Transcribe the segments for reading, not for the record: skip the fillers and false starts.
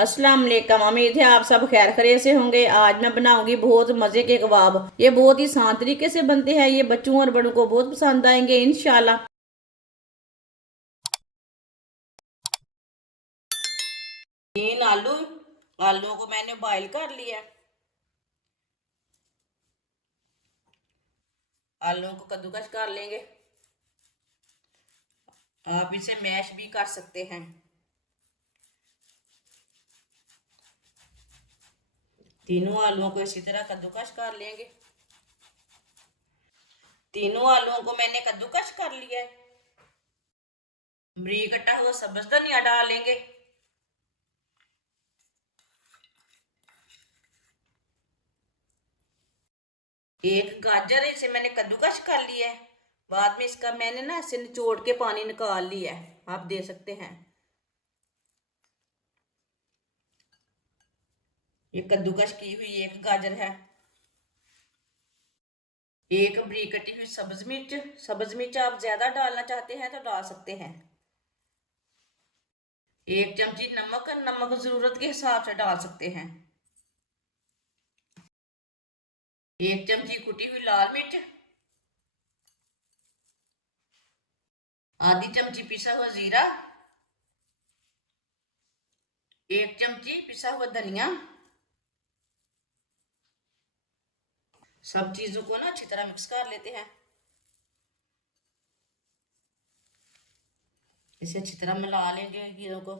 अस्सलाम वालेकुम। उम्मीद है आप सब खैर खैरियत से होंगे। आज मैं बनाऊंगी बहुत मज़े के कबाब। ये बहुत ही आसान तरीके से बनते हैं। ये बच्चों और बड़ों को बहुत पसंद आएंगे इंशाल्लाह। 3 आलू, आलूओं को मैंने बॉईल कर लिया। आलूओं को कद्दूकस कर लेंगे। आप इसे मैश भी कर सकते हैं। तीनों आलूओं को इसी तरह कद्दूकस कर लेंगे। तीनों आलूओं को मैंने कद्दूकस कर लिया है। बारीक कटा हुआ सब्ज धनिया डाल लेंगे। एक गाजर है, इसे मैंने कद्दूकस कर लिया है। बाद में इसका मैंने ना इसे निचोड़ के पानी निकाल लिया है, आप दे सकते हैं। ये कद्दूकस की हुई एक गाजर है। एक बारीक कटी हुई सब्ज मिर्च। सब्ज मिर्च आप ज्यादा डालना चाहते हैं तो डाल सकते हैं। एक चमची नमक, नमक जरूरत के हिसाब से डाल सकते हैं। एक चमची कुटी हुई लाल मिर्च। आधी चमची पिसा हुआ जीरा। एक चमची पिसा हुआ धनिया। सब चीजों को ना अच्छी तरह मिक्स कर लेते हैं। इसे अच्छी तरह मिला लेंगे चीजों को।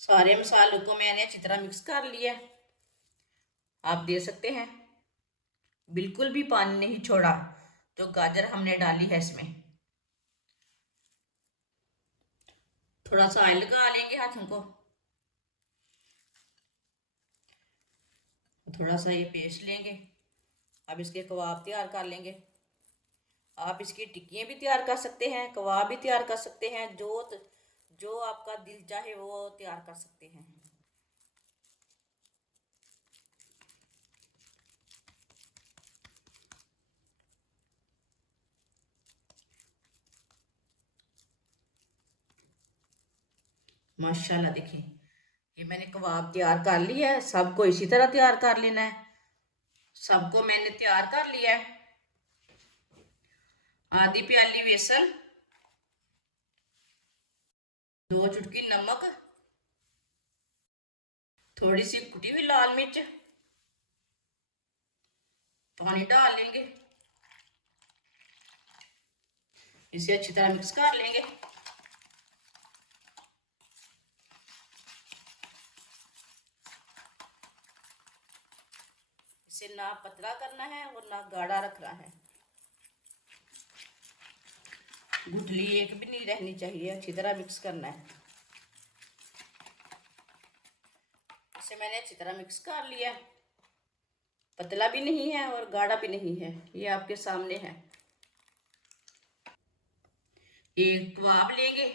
सारे मसालों को मैंने अच्छी तरह मिक्स कर लिया। आप दे सकते हैं। बिल्कुल भी पानी नहीं छोड़ा जो गाजर हमने डाली है इसमें। थोड़ा सा ऑयल लगा लेंगे हाथों को। थोड़ा सा ये पेस्ट लेंगे। अब इसके कबाब तैयार कर लेंगे। आप इसकी टिक्कियाँ भी तैयार कर सकते हैं, कबाब भी तैयार कर सकते हैं। जो आपका दिल चाहे वो तैयार कर सकते हैं। माशाल्लाह देखिए, ये मैंने कबाब तैयार कर लिया है। सबको इसी तरह तैयार कर लेना है। सबको मैंने तैयार कर लिया है। आधी प्याली बेसन, 2 चुटकी नमक, थोड़ी सी कुटी हुई लाल मिर्च, पानी डाल लेंगे। इसे अच्छी तरह मिक्स कर लेंगे। इसे ना पतला करना है और ना गाढ़ा रखना है। गुठली एक भी नहीं रहनी चाहिए। अच्छी तरह मिक्स करना है। इसे मैंने अच्छी तरह मिक्स कर लिया। पतला भी नहीं है और गाढ़ा भी नहीं है, ये आपके सामने है। एक कबाब लेंगे,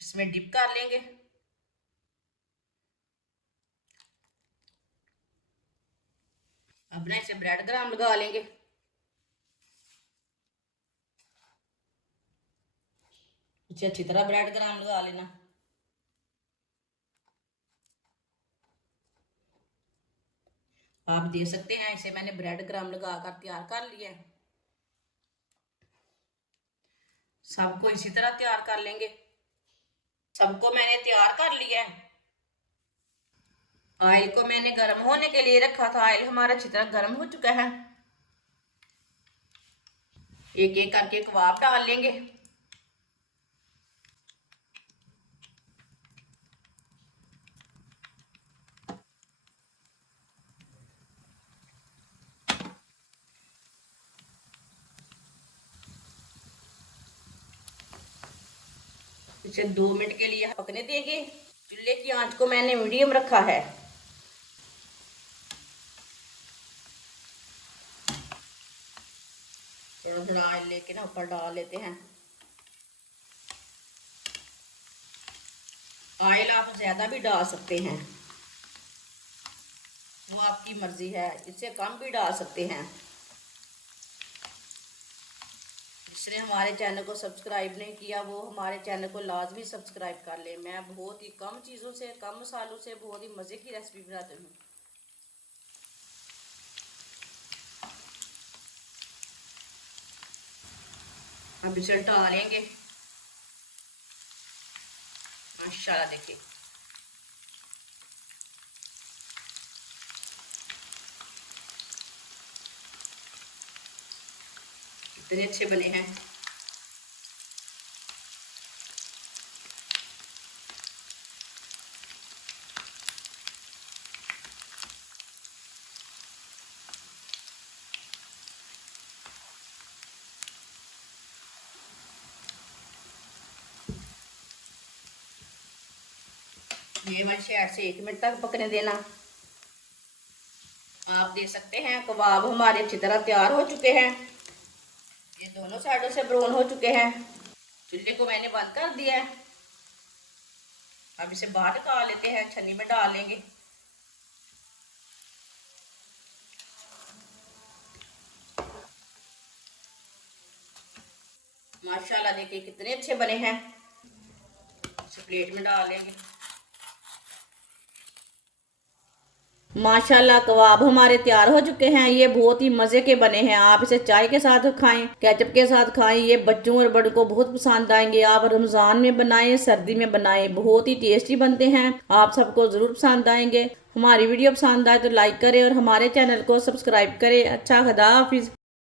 इसमें डिप कर लेंगे। अब ना इसे ब्रेड ग्राम लगा लेंगे। इसे अच्छी तरह ब्रेड ग्राम लगा लेना। आप दे सकते हैं। इसे मैंने ब्रेड ग्राम लगा कर तैयार कर लिया है। सबको इसी तरह तैयार कर लेंगे। सबको मैंने तैयार कर लिया है। ऑयल को मैंने गर्म होने के लिए रखा था। ऑयल हमारा अच्छी तरह गर्म हो चुका है। एक एक करके कबाब डाल लेंगे। इसे 2 मिनट के लिए पकने देंगे। चूल्हे की आंच को मैंने मीडियम रखा है। थोड़ा थोड़ा ऑयल लेके ना ऊपर डाल लेते हैं। ऑयल आप ज्यादा भी डाल सकते हैं, वो आपकी मर्जी है। इससे कम भी डाल सकते हैं। जिसने हमारे चैनल को सब्सक्राइब नहीं किया वो हमारे चैनल को लाजमी सब्सक्राइब कर ले। मैं बहुत ही कम चीज़ों से, कम मसालों से बहुत ही मज़े की रेसिपी बनाती हूँ। अब इसे डालेंगे। माशाल्लाह देखिए कितने अच्छे बने हैं। ये मैंने ऐसे 1 मिनट तक पकने देना। आप देख सकते हैं कबाब हमारे अच्छी तरह तैयार हो चुके हैं। ये दोनों साइडों से ब्राउन हो चुके हैं। चूल्हे को मैंने बंद कर दिया है। अब इसे बाहर निकाल लेते हैं, छन्नी में डाल लेंगे। माशाल्लाह देखिए कितने अच्छे बने हैं। इसे प्लेट में डाल लेंगे। माशाल्लाह कबाब हमारे तैयार हो चुके हैं। ये बहुत ही मज़े के बने हैं। आप इसे चाय के साथ खाएं, केचप के साथ खाएं। ये बच्चों और बड़ों को बहुत पसंद आएंगे। आप रमज़ान में बनाएं, सर्दी में बनाएं, बहुत ही टेस्टी बनते हैं। आप सबको ज़रूर पसंद आएंगे। हमारी वीडियो पसंद आए तो लाइक करें और हमारे चैनल को सब्सक्राइब करें। अच्छा, खुदा हाफिज़।